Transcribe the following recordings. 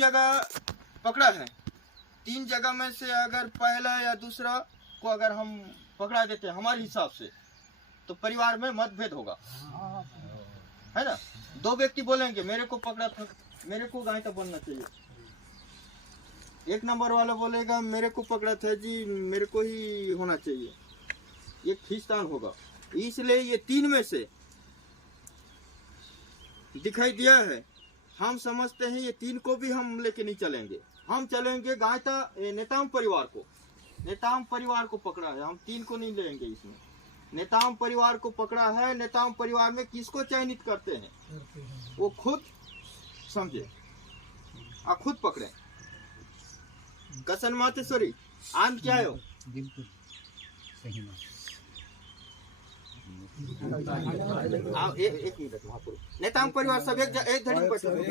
जगह पकड़ा है, 3 जगह में से अगर पहला या दूसरा को अगर हम पकड़ा देते हैं हमारे हिसाब से, तो परिवार में मतभेद होगा, है ना। 2 व्यक्ति बोलेंगे मेरे को पकड़ा था, मेरे को गाय तो बनना चाहिए। 1 नंबर वाला बोलेगा मेरे को पकड़ा था जी, मेरे को ही होना चाहिए। ये खींचतान होगा। इसलिए ये 3 में से दिखाई दिया है, हम समझते हैं ये 3 को भी हम लेके नहीं चलेंगे। हम चलेंगे गायता नेताम परिवार को। नेताम परिवार को पकड़ा है, हम 3 को नहीं लेंगे। इसमें नेताम परिवार को पकड़ा है। नेताम परिवार में किसको चयनित करते हैं वो खुद समझे और खुद पकड़े। कसन मातेश्वरी आंद क्या हो? बिल्कुल सही बात। एक मिनट महापुरुष, नेताम परिवार सब एक धड़ी बैठो, एक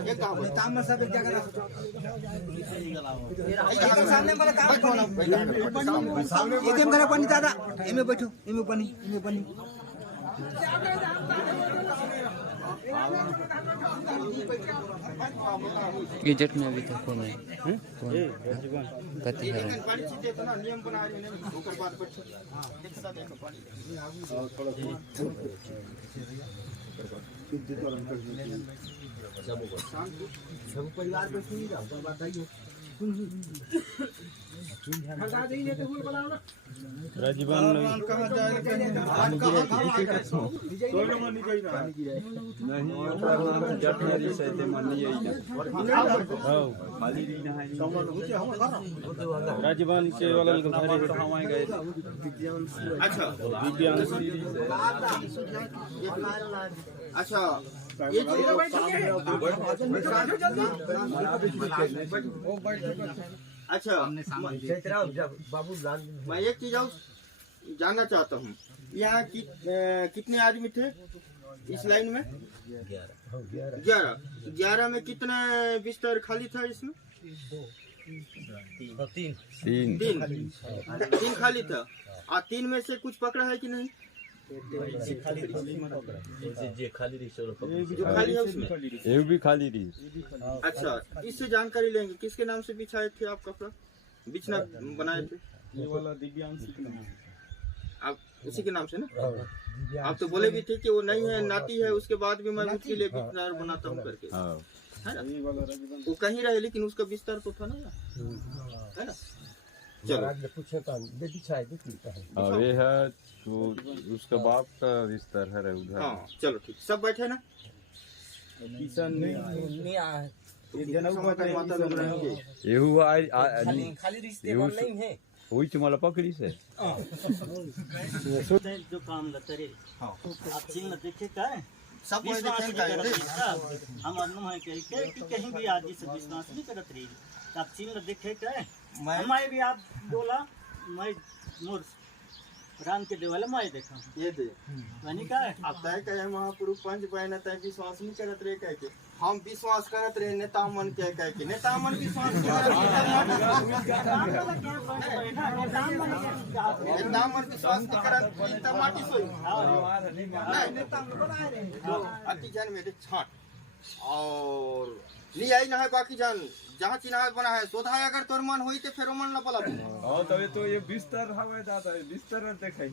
नेताम में सब एक जगह सामने वाला एटीएम करा पानी दादा एमे बैठो, एमे पानी गजट में अभी तक कौन है? कौन कथी है? पानी छीटे तो ना नियम बना रहे हैं, ओकर बाद बैठो देखता देखो पानी थोड़ा सब परिवार को सुन जाओ तो बताइए। राजीवन कहां जाए नहीं जट मेरी से ते मन नहीं आई हां माली री ना है राजीवन के वाला घरे हवाए गए। अच्छा दिव्यांशी अच्छा ये अच्छा बाबू मैं एक चीज और जानना चाहता हूँ, यहाँ कितने आदमी थे इस लाइन में? 11 में कितने बिस्तर खाली था इसमें? 3 खाली था। और 3 में से कुछ पकड़ा है कि नहीं? जो खाली है उसमें ये भी खाली रही। अच्छा, इससे जानकारी लेंगे किसके नाम से बिछाए थे आप कपड़ा, बिछना बनाए थे? ये वाला दिव्यांशी के नाम आप उसी के नाम से ना? आप तो बोले भी थे कि वो नहीं है, नाती है, उसके बाद भी मैं उसके लिए बिस्तर बनाता हूँ करके, है ना। वो कहीं रहे लेकिन उसका बिस्तर तो था ना, है ना। चलो ये है तो उसका बाप का बिस्तर है उधर। हाँ चलो ठीक, सब बैठे ना। किशन नहीं आया समय तक माता लोग रहेंगे। ये हुआ खाली रिश्ते नहीं है। वही तुम्हारा पकड़ी से जो काम लतरे आप चिन्ह देखे का है, सब कोई विश्वास देखें नहीं का करत रही। हम अनु है कि कहीं भी आज से विश्वास नहीं करत रही। आप चिन्ह देखे का है, मैं भी आप बोला मैं मोर राम के देवाला मैं देखा ये दे वही का है। आप तय कहे महापुरुष पंच बहन तय विश्वास नहीं करत रहे कह के, हम विश्वास करत रहे नेता मन के कह के, नेता मन विश्वास नहीं करत, नेता मन विश्वास नहीं करत, टमाटी सोई अति जन मेरे छाट और ली आई ना है बाकी जान जहाँ चिन्ह बना है सोधा अगर तोर मन होई तो फिर मन न पला हां तबे तो ये बिस्तर हवे दादा बिस्तर देखाई।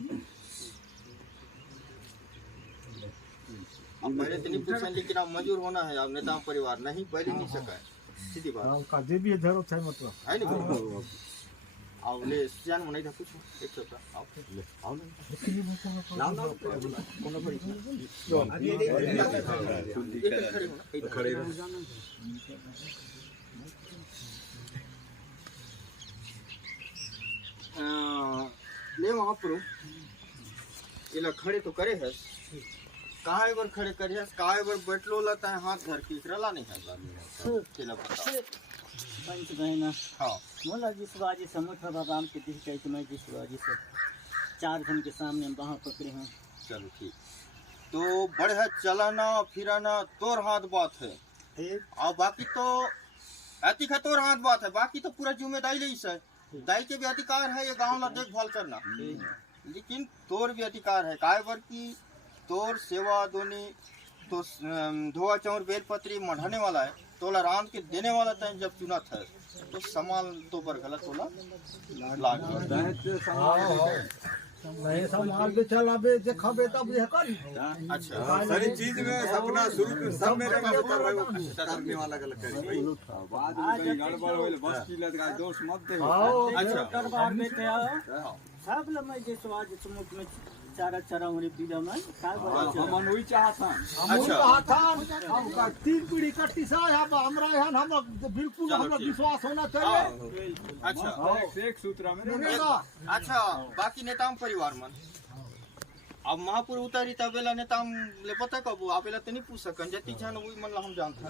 अब पहले तो नहीं पूछा लेकिन अब मंजूर होना है, अब नेता परिवार नहीं पहले नहीं सका है, सीधी बात है ना। आओ ले जान मनाई था कुछ एक छोटा आओ आओ नाम नाम कौन पड़ी खड़े रहो। ले महापुरुष ये लोग खड़े तो करे है, कहाँ एक बार खड़े करे है, कहाँ एक बार बैठलो लाता है हाथ धर के इकराला नहीं है केला पता पंच बहना हाँ बोला जी शिवाजी समुद्र राम के दिख गई तो मैं जी शिवाजी से 4 घंटे के सामने वहाँ पकड़े हैं। चलो ठीक, तो बढ़े चलाना फिराना तोर हाथ बात है, और बाकी तो ऐतिक है तोर हाथ बात है, बाकी तो पूरा जिम्मेदारी रही है। दाई के भी अधिकार है ये गाँव ला देखभाल करना, लेकिन तोर भी अधिकार है काय बर की तोर सेवा दोनी तो धोआ चौर बेलपत्री मढ़ाने वाला है, तोला रांध के देने वाला टाइम जब चुना था तो सामान तो पर गलत होला लाग नहीं संभाल के चलाबे देखबे तब ये करी। अच्छा सारी चीज में अपना शुरू सब मेरे का करने वाला गलत करी भाई बाद में कहीं गड़बड़ होइल बस की लत का दोष मत दे। अच्छा दरबार में क्या सब लम्बे जे स्वाद चमुक में चारा चारा होने पीला में का हम वही चाहता अच्छा हमका 3 पीढ़ी कट्टी सा हमरा यहाँ हम बिल्कुल हमरा विश्वास होना चाहिए। अच्छा एक सूत्रा में अच्छा बाकी नेताम परिवार मन अब महापुर उतारी तबेला नेताम ले पता कब आपेला तो नहीं पूछ सकन जति जान वही मन ला हम जानता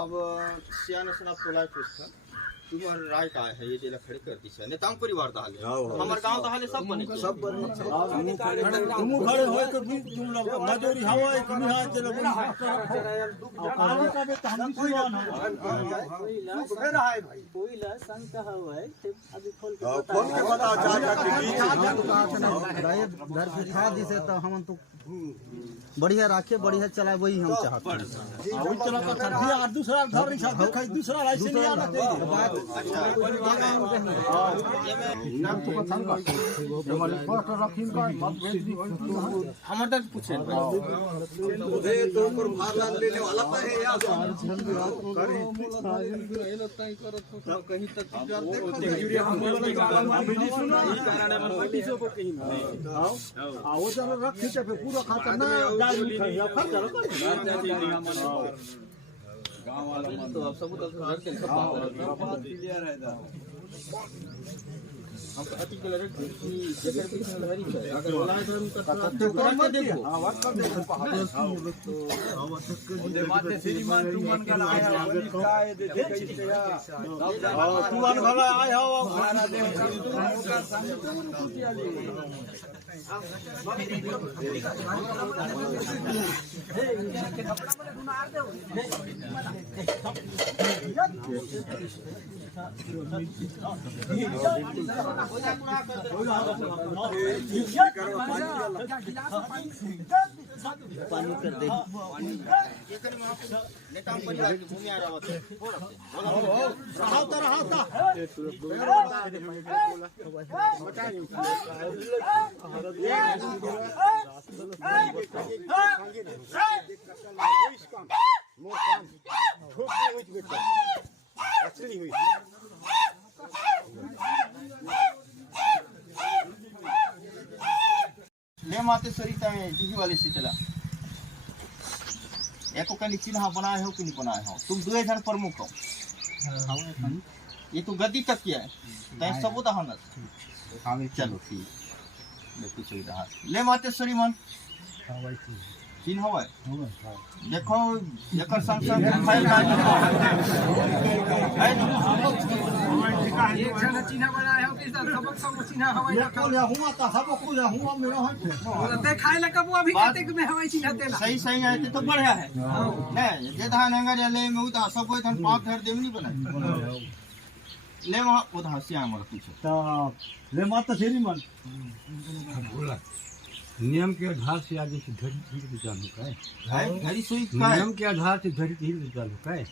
अब सियाने से ना तोला पूछता तुम्हार राय का है ये जेला खड़े कर दिशा नेताम परिवार दहाले हमर गांव दहाले सब बने सब बने तुम खड़े होए के तुम लोग मजूरी हवा एक निहार चलो का बे हम सुन मेरा है भाई कोईला संत है अभी खोल के बता चाचा घर से खा दिसे तो हम तो बढ़िया राखे बढ़िया चलाए वही हम चाहते हैं। वही चला और दूसरा घर नहीं चाहते खाई दूसरा लाइसेंस नहीं आना चाहिए। अच्छा नाम तो पता नहीं हमारे फर्स्ट रखीन का बात भेज दी हमर तक पूछे ए तो पर भार लान लेने वाला तो है यार कहीं तक आओ चलो रख खींचे पे पूरा खाता ना गाड़ी खाई खा चलो गांव वाला तो अब सब तो घर के सब बात क्लियर है दा हम अति के लगे कि जगह पे हरी है अगर बोला है तो कर मत देखो हां बात कर देखो तो ओदे माते श्रीमान तुमन का आया का दे कैसे या तुमन भला आए हो हमारा दे का संग पानी कर दे नेता परिवार की भूमि आ रहा होता ले माते सरिता में टीवी वाले से चला एको कनी चिन्ह बनाए हो कि नहीं बनाए हो तुम दो जन प्रमुख हो ये तो गद्दी तक किया है तय सबूत हनस चलो ठीक देखो सही रहा ले माते सरी मन चिन्ह होवे देखो एकर संग संग फाइल है एक जन चिन्ह बनाए हो कि सब चिन्ह हवाई हुआ तो सब कुछ हुआ मेरा है देखाए ला कब अभी कहते कि मैं हवाई चिन्ह देला सही सही है तो बढ़िया है नहीं जे धान अंगर ले में उता सब कोई धन पाप धर देव नहीं बना ले वहां उधा श्याम और पूछो तो ले माता श्री मन नियम के आधार से आगे से धरी धीरे चालू का है भाई घरी सुई का नियम के आधार से धरी धीरे चालू का है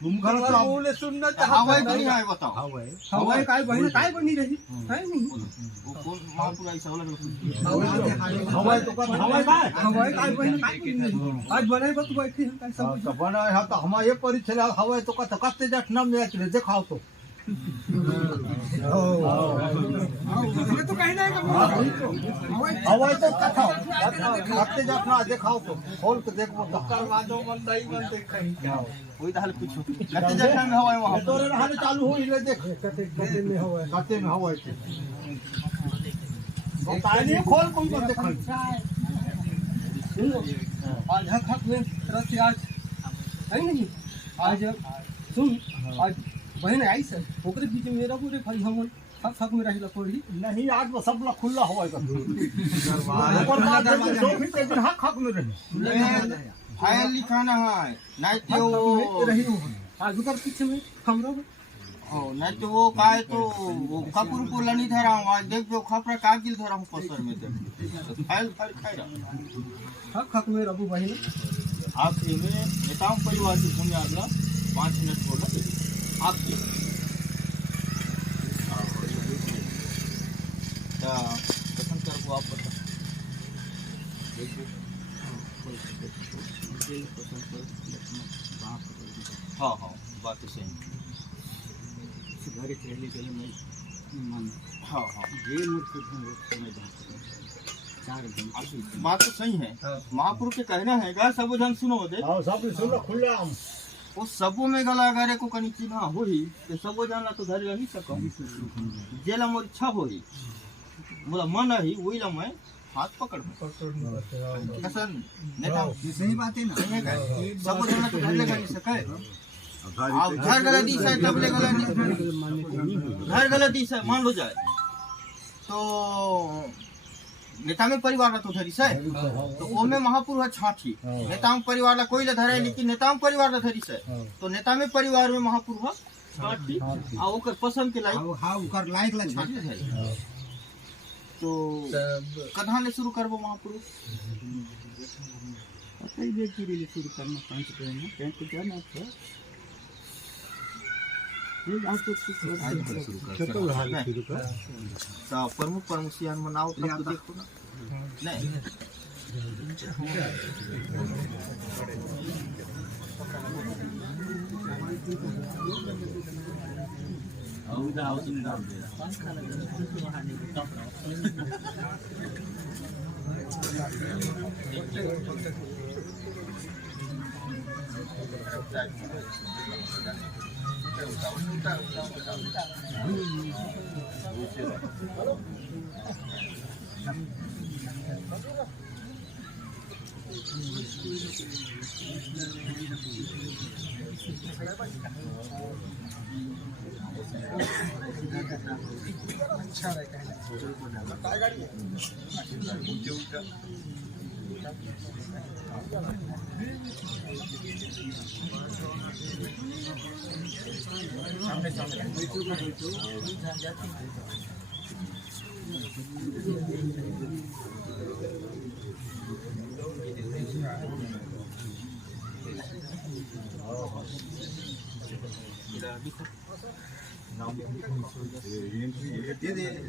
तुम घर तो बोले सुनना हवाई नहीं है बताओ हवाई काय बनी रही है नहीं वो कौन महापुरा ऐसा वाला हवाई तो हवाई काय बनी आज बनाए बत बैठी है काय सब बना है तो हम ये परिचय हवाई तो कते जट नाम में दिखाओ तो तो कहीं नहीं हवाई तो कते जट ना दिखाओ तो खोल के देखो तो करवादो मन नहीं मन देख क्या वही दाल पूछो कते जगह में हवाई वहां तोरे रहने चालू हो इले देख कते में हवाई के तो ताली खोल कोई मत देख आज हक में तरह आज है नहीं आज सुन आज बहन आई सर ओकरे बीच में मेरा पूरे भाई हम हक में रहिला पड़ी नहीं आज वो सब ला खुला हवाई का ऊपर बात दो फिर दिन हक में रही फाइल लिखाना है नहीं तो रही आज उधर पीछे में हमरा ओ नहीं तो वो काय तो वो कपूर को लनी धरा हूं आज देख जो खपरा कागिल धरा हूं पसर में देख फाइल खाई रहा हक में रबू भाई आखिरी में नेताओं परिवार की भूमि आगला 5 मिनट बोलना चाहिए आपकी पसंद कर वो आप बता हाँ हाँ बात तो सही घरे चले गए मैं मन हाँ हाँ ये मोर खुद हम लोग समय चार दिन बात तो सही है महापुरुष के कहना है गा सब जन सुनो दे हाँ सब सुन खुला वो सबो में गला अगर को कनी चिन्ह हो ही तो सबो जानला तो धर नहीं सको जेला मोर इच्छा हो ही बोला मन ही वही ला मैं हाथ पकड़ कैसा नेता सही बात है ना सबो जानला तो धर लेगा नहीं सके आप घर गलती से तब ले गलती घर गलती से मान लो जाए तो नेता में परिवार तो धरी से तो ओमे महापुरुष छाठी नेता में परिवार ला कोई ला धरे लेकिन नेता में परिवार ला धरी से तो नेता में परिवार में महापुरुष छाठी आ ओकर पसंद के लायक हाँ उकर लायक ला छाटी धरी तो कहाँ ले शुरू करबो महापुरुष कई देर की लिए शुरू करना 5 करना बैंक को जाना था ये आज तो शुरू कर तो प्रमुख सियान मनाओ तब तो देखो ना नहीं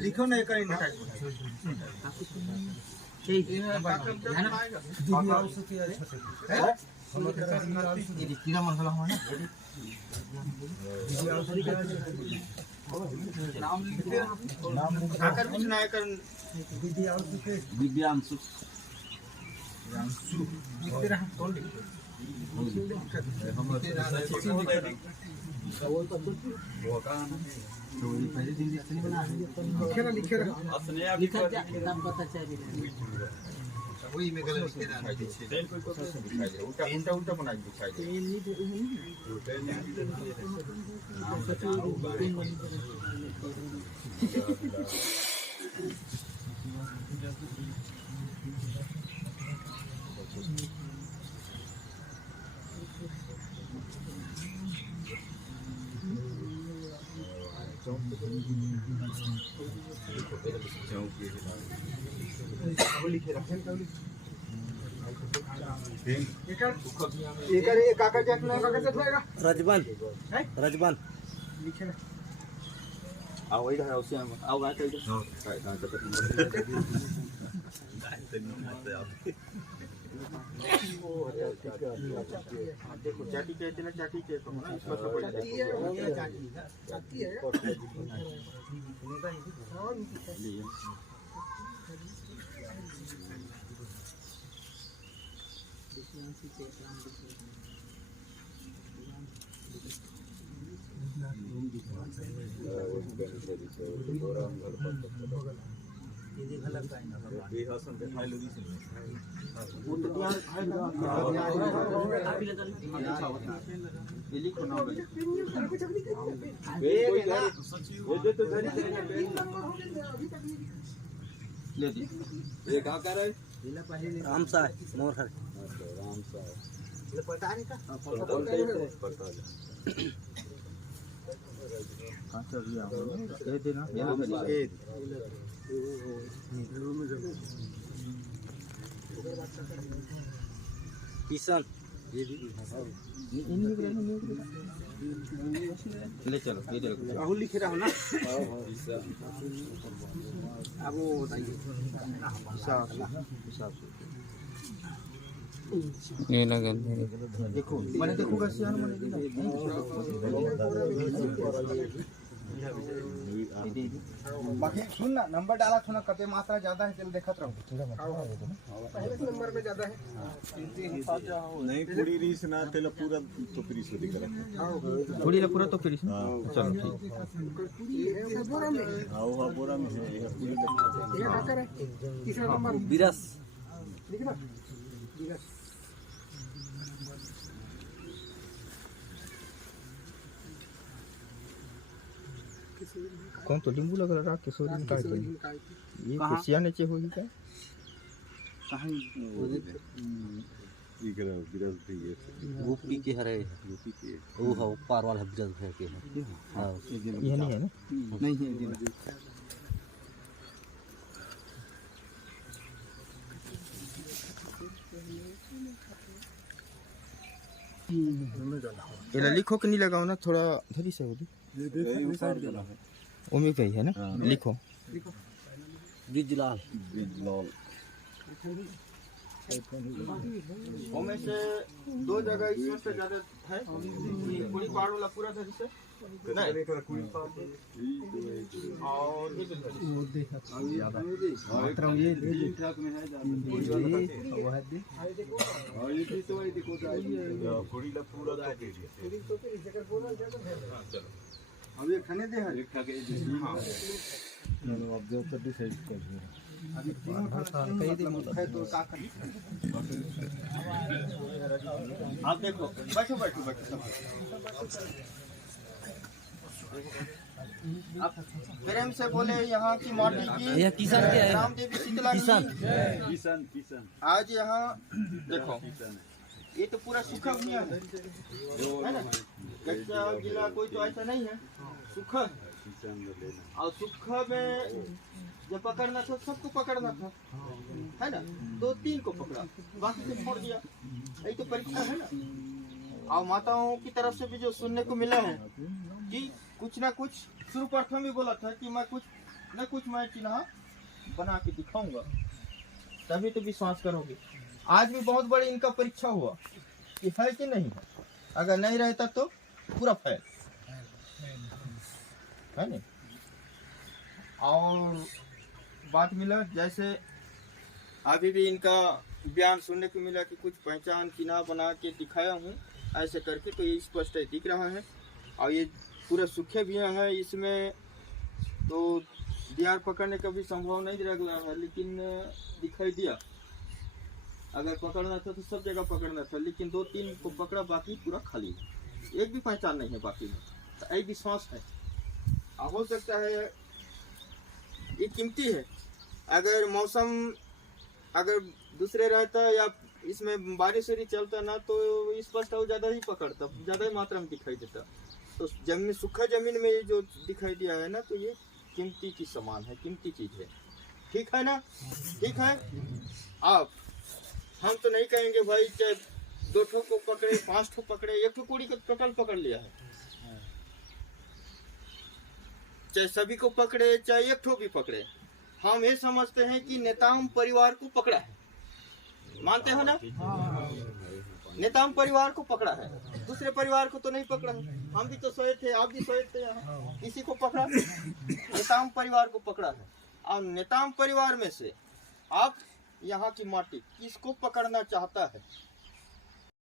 लिखो ना एक कीड़ा मसाला हुआ ना आकर कुछ ना कर विद्यांशु वही में गलत लिखे रहा है उल्टा उल्टा बना के दिखाई लिखे रखे रजबन रजबन आओ इधर आओ से आओ बात देखो चाटी कहते ना चाटी के तो राम सा मोर हर किशन ले चलो ये देखो राहुल लिखे रहो ना अब वो बताइए ये लगा देखो मैंने देखो कैसे यार मैंने बाकी सुन ना नंबर डाला था ना कते मात्रा ज्यादा है चल देखत रहो पहले के नंबर में ज्यादा है नहीं पूरी रीस ना तेला पूरा तो फ्री से दिख रहा थोड़ी ला पूरा तो फिर चलो हां हां बोरा में है ये पूरी ये क्या करे तीसरा नंबर बिरस लिख ना कौन तो नींबू लग रहा किशोर का ये कुर्सियां नीचे होगी क्या ये करा बिरस भी है यूपी के हरे यूपी के वो है पार वाला बिरस है के हां ये नहीं है ना नहीं है ये लिखो कि नहीं लगाओ ना थोड़ा धरी से होगी उम्मीद कही है ना लिखो बिजलाल में से दो जगह इसमें से ज्यादा है पूरी पहाड़ वाला पूरा धरी से नहीं और ये ट्रक में है कुड़ीला पूरा तो अब ये खाने दे है हां अब जो कर डिसाइड कर अभी तीनों है तो का कर आप देखो बैठो बैठो बैठो आप प्रेम से बोले यहाँ की माटी की ये किसान क्या है राम देवी शीतला किसान किसान आज यहाँ देखो ये तो पूरा सूखा हुआ है ना कच्चा गीला कोई तो ऐसा नहीं है सूखा और सूखा में जब पकड़ना था सबको पकड़ना था है ना 2-3 को पकड़ा बाकी को छोड़ दिया यही तो परीक्षा है ना और माताओं की तरफ से भी जो सुनने को मिला है कि कुछ ना कुछ शुरू प्रथम भी बोला था कि मैं कुछ न कुछ मैं चिन्ह बना के दिखाऊंगा तभी तो विश्वास करोगे आज भी बहुत बड़ी इनका परीक्षा हुआ कि है कि नहीं है अगर नहीं रहता तो पूरा फैल है नहीं और बात मिला जैसे अभी भी इनका बयान सुनने को मिला कि कुछ पहचान चिन्ह बना के दिखाया हूँ ऐसे करके तो ये स्पष्ट दिख रहा है और ये पूरा सूखे भी है इसमें तो दियार पकड़ने का भी संभव नहीं लग रहा है लेकिन दिखाई दिया अगर पकड़ना था तो सब जगह पकड़ना था लेकिन 2-3 को पकड़ा बाकी पूरा खाली है एक भी पहचान नहीं है बाकी में तो एक विश्वास है हो सकता है ये कीमती है अगर मौसम अगर दूसरे रहता या इसमें बारिश चलता ना तो स्पष्ट और ज़्यादा ही पकड़ता ज़्यादा ही मात्रा में दिखाई देता तो जमीन सूखा जमीन में ये जो दिखाई दिया है ना तो ये कीमती की सामान है कीमती चीज़ है ठीक है ना ठीक है आप हम तो नहीं कहेंगे भाई चाहे 2 ठो को पकड़े 5 ठो पकड़े 1 ठो कुड़ी को टोटल पकड़ लिया है चाहे सभी को पकड़े चाहे 1 ठो भी पकड़े हम ये समझते हैं कि नेताम परिवार को पकड़ा है मानते हो ना नेताम परिवार को पकड़ा है दूसरे परिवार को तो नहीं पकड़ा है हम भी तो सोए थे आप भी सोए थे यहाँ किसी को पकड़ा नेताम परिवार को पकड़ा है और नेताम परिवार में से आप यहाँ की माटी किसको पकड़ना चाहता है